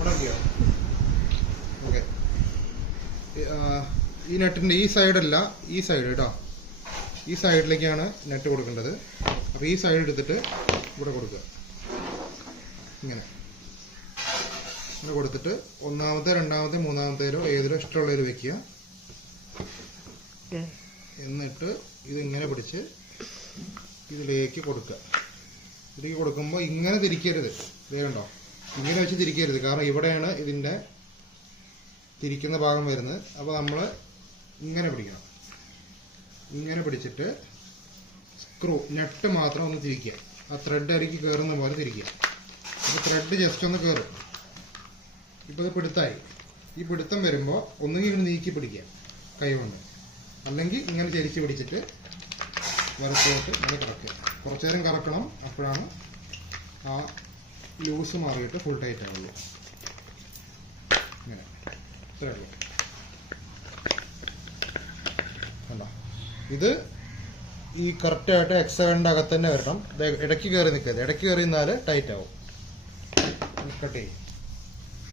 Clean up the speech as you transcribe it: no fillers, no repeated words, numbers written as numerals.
ഉണക്കിയോ? Okay. ഈ നെറ്റിൻ്റെ ഈ സൈഡല്ല, ഈ സൈഡ് കേട്ടോ, ഈ സൈഡിലേക്കാണ് നെറ്റ് കൊടുക്കേണ്ടത്. അപ്പോൾ ഈ സൈഡ് എടുത്തിട്ട് ഇവിടെ കൊടുക്കുക. ഇങ്ങനെ കൊടുത്തിട്ട് ഒന്നാമത്തെ, രണ്ടാമത്തെ, മൂന്നാമത്തേലോ ഏതിലോ ഇഷ്ടമുള്ളതിൽ വെക്കുക. എന്നിട്ട് ഇതിങ്ങനെ പിടിച്ച് ഇതിലേക്ക് കൊടുക്കുക. ഇതിലേക്ക് കൊടുക്കുമ്പോൾ ഇങ്ങനെ തിരിക്കരുത്, വേണ്ടോ? ഇങ്ങനെ വെച്ച് തിരിക്കരുത്, കാരണം ഇവിടെയാണ് ഇതിൻ്റെ തിരിക്കുന്ന ഭാഗം വരുന്നത്. അപ്പോൾ നമ്മൾ ഇങ്ങനെ പിടിക്കണം. ഇങ്ങനെ പിടിച്ചിട്ട് സ്ക്രൂ നെറ്റ് മാത്രം ഒന്ന് തിരിക്കുക. ആ ത്രെഡ് അരിക്ക് കയറുന്ന പോലെ തിരിക്കുക. അപ്പോൾ ത്രെഡ് ജസ്റ്റ് ഒന്ന് കയറും. ഇപ്പോൾ ഇത് പിടുത്തായി. ഈ പിടുത്തം വരുമ്പോൾ ഒന്നുകിൽ ഇങ്ങനെ നീക്കി പിടിക്കുക കൈ കൊണ്ട്, അല്ലെങ്കിൽ ഇങ്ങനെ ചരിച്ച് പിടിച്ചിട്ട് വലത്തോട്ട് ഇങ്ങനെ കറക്കുക. കുറച്ചു നേരം കറക്കണം, അപ്പോഴാണ് ആ ലൂസ് മാറിയിട്ട് ഫുൾ ടൈറ്റ് ആവുള്ളൂ. ഇങ്ങനെ ഇത്രേ ഉള്ളൂ. കണ്ടോ? ഇത് ഈ കറക്റ്റായിട്ട് എക്സകൻ്റെ അകത്ത് തന്നെ വരണം. ഇടയ്ക്ക് കയറി നിൽക്കരുത്. ഇടയ്ക്ക് കയറി നിന്നാൽ ടൈറ്റ് ആവും. കട്ട് ചെയ്യും.